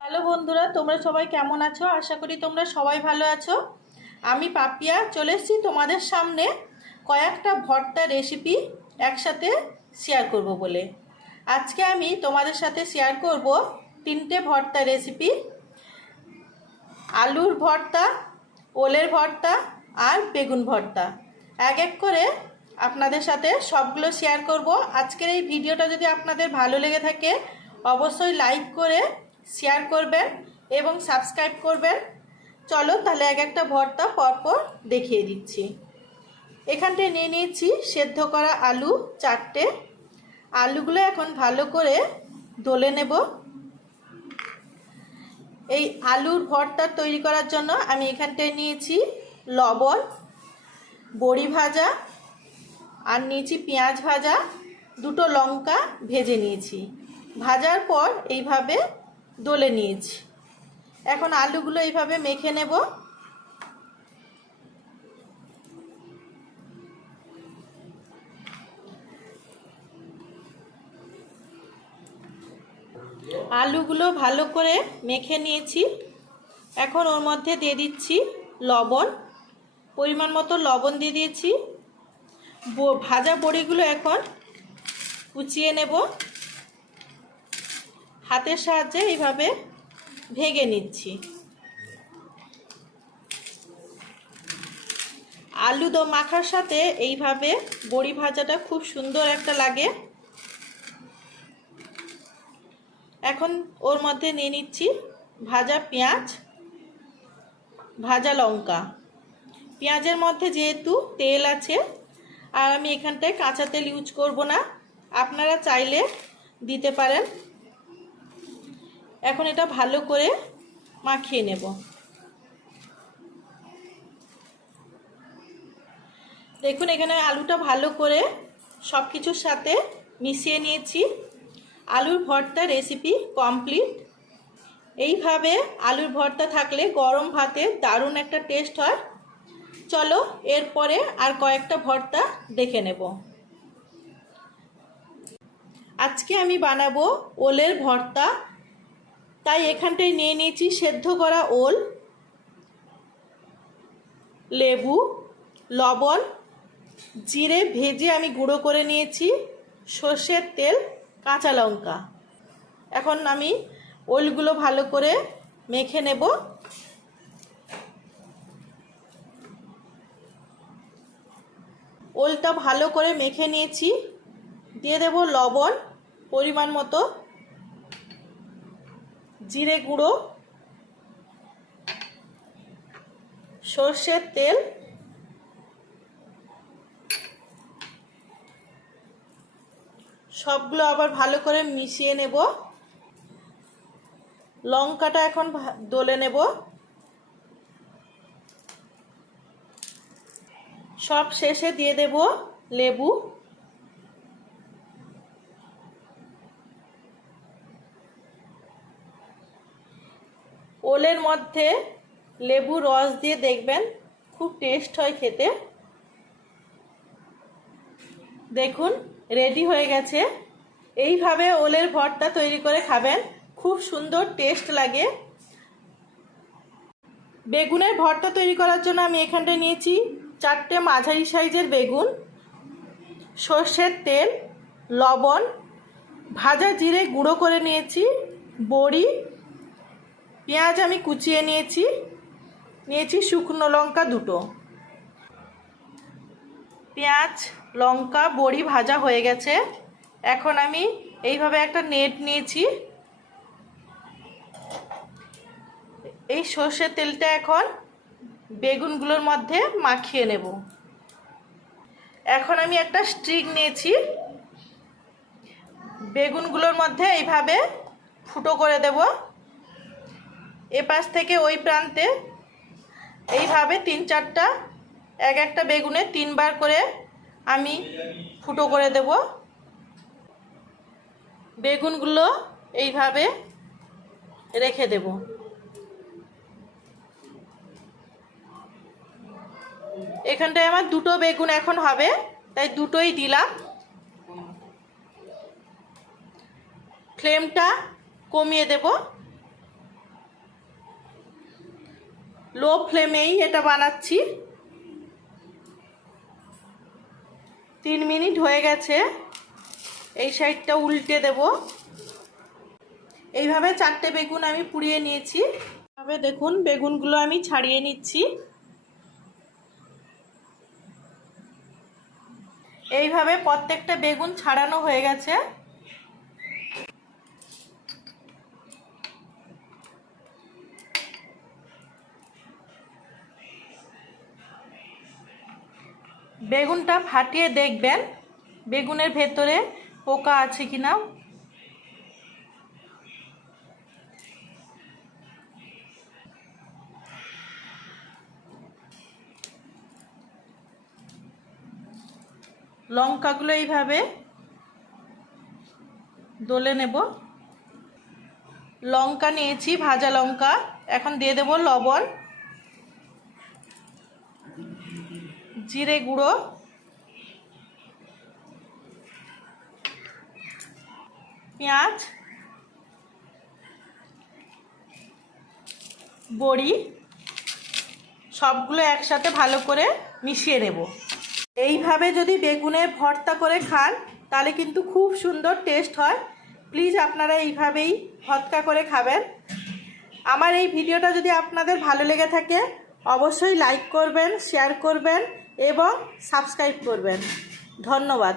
Hello বন্ধুরা, তোমরা সবাই কেমন আছো? আশা করি তোমরা সবাই ভালো আছো। আমি পাপিয়া চলে এসেছি তোমাদের সামনে কয়েকটা ভর্তা রেসিপি একসাথে শেয়ার করব বলে। আজকে আমি তোমাদের সাথে শেয়ার করব 3টে ভর্তা রেসিপি: আলুর ভর্তা, ওলের ভর্তা আর বেগুন ভর্তা। এক এক করে আপনাদের সাথে সবগুলো শেয়ার করব। আজকের এই ভিডিওটা যদি আপনাদের ভালো লেগে থাকে অবশ্যই লাইক করে শেয়ার করবেন এবং সাবস্ক্রাইব করবেন। চলো তাহলে এক একটা ভর্তা পরপর দেখিয়ে দিচ্ছি। এখানটায় নিয়ে নিয়েছি সেদ্ধ করা আলু 4টে। আলুগুলো এখন ভালো করে ডলে নেব। এই আলুর ভর্তা তৈরি করার জন্য আমি এখানটায় নিয়েছি লবণ, বড়ি ভাজা আর নিয়েছি পেঁয়াজ ভাজা, 2টো লঙ্কা ভেজে নিয়েছি। ভাজার পর এইভাবে ডলে নিয়েছি। এখন আলুগুলো এইভাবে মেখে নেব। আলুগুলো ভালো করে মেখে নিয়েছি। এখন ওর মধ্যে দিয়ে দিচ্ছি লবণ, পরিমাণ মতো লবণ দিয়ে দিয়েছি। ভাজা বড়িগুলো এখন কুচিয়ে নেব। হাতের সাহায্যে এইভাবে ভেঙে নিচ্ছি। আলু দো মাখার সাথে এইভাবে বড়ি ভাজাটা খুব সুন্দর একটা লাগে। এখন ওর মধ্যে নিয়ে নিচ্ছি ভাজা পেঁয়াজ, ভাজা লঙ্কা। পেঁয়াজের মধ্যে যেহেতু তেল আছে আর আমি এখানটায় কাঁচা তেল ইউজ করব না, আপনারা চাইলে দিতে পারেন। এখন এটা ভালো করে মাখিয়ে নেব। দেখুন এখানে আলুটা ভালো করে সব কিছুর সাথে মিশিয়ে নিয়েছি। আলুর ভর্তা রেসিপি কমপ্লিট। এইভাবে আলুর ভর্তা থাকলে গরম ভাতে দারুণ একটা টেস্ট হয়। চলো এরপরে আর কয়েকটা ভর্তা দেখে নেব। আজকে আমি বানাবো ওলের ভর্তা। তাই এখানটায় নিয়ে নিয়েছি সেদ্ধ করা ওল, লেবু, লবণ, জিরে ভেজে আমি গুঁড়ো করে নিয়েছি, সর্ষের তেল, কাঁচা লঙ্কা। এখন আমি ওলগুলো ভালো করে মেখে নেব। ওলটা ভালো করে মেখে নিয়েছি। দিয়ে দেব লবণ পরিমাণ মতো, জিরে গুঁড়ো, সর্ষের তেল, সবগুলো আবার ভালো করে মিশিয়ে নেব। লঙ্কাটা এখন ডলে নেব। সব শেষে দিয়ে দেব লেবু। ওলের মধ্যে লেবু রস দিয়ে দেখবেন খুব টেস্ট হয় খেতে। দেখুন রেডি হয়ে গেছে। এইভাবে ওলের ভর্তা তৈরি করে খাবেন, খুব সুন্দর টেস্ট লাগে। বেগুনের ভর্তা তৈরি করার জন্য আমি এখানটায় নিয়েছি 4টে মাঝারি সাইজের বেগুন, সর্ষের তেল, লবণ, ভাজা জিরে গুঁড়ো করে নিয়েছি, বড়ি, পেঁয়াজ আমি কুচিয়ে নিয়েছি শুকনো লঙ্কা 2টো। পেঁয়াজ, লঙ্কা, বড়ি ভাজা হয়ে গেছে। এখন আমি এইভাবে একটা নেট নিয়েছি। এই সর্ষের তেলটা এখন বেগুনগুলোর মধ্যে মাখিয়ে নেব। এখন আমি একটা স্ট্রিক নিয়েছি, বেগুনগুলোর মধ্যে এইভাবে ফুটো করে দেব। এপাশ থেকে ওই প্রান্তে এইভাবে 3-4টা এক একটা বেগুনে 3বার করে আমি ফুটো করে দেব। বেগুনগুলো এইভাবে রেখে দেব। এখানটায় আমার 2টো বেগুন এখন হবে, তাই 2টোই দিলাম। ফ্লেমটা কমিয়ে দেব। লো ফ্লেমেই এটা বানাচ্ছি। 3 মিনিট হয়ে গেছে। এই সাইডটা উল্টে দেব। এইভাবে 4টে বেগুন আমি পুড়িয়ে নিয়েছি। এইভাবে দেখুন বেগুনগুলো আমি ছাড়িয়ে নিচ্ছি। এইভাবে প্রত্যেকটা বেগুন ছাড়ানো হয়ে গেছে। বেগুনটা ফাটিয়ে দেখবেন বেগুনের ভেতরে পোকা আছে কিনা। লঙ্কাগুলো এইভাবে ডলে নেব। লঙ্কা নিয়েছি, ভাজা লঙ্কা। এখন দিয়ে দেব লবণ, জিরে গুঁড়ো, পেঁয়াজ, বড়ি, সবগুলো একসাথে ভালো করে মিশিয়ে নেব। এইভাবে যদি বেগুনের ভর্তা করে খান তাহলে কিন্তু খুব সুন্দর টেস্ট হয়। প্লিজ আপনারা এইভাবেই ভর্তা করে খাবেন। আমার এই ভিডিওটা যদি আপনাদের ভালো লেগে থাকে অবশ্যই লাইক করবেন, শেয়ার করবেন এবং সাবস্ক্রাইব করবেন। ধন্যবাদ।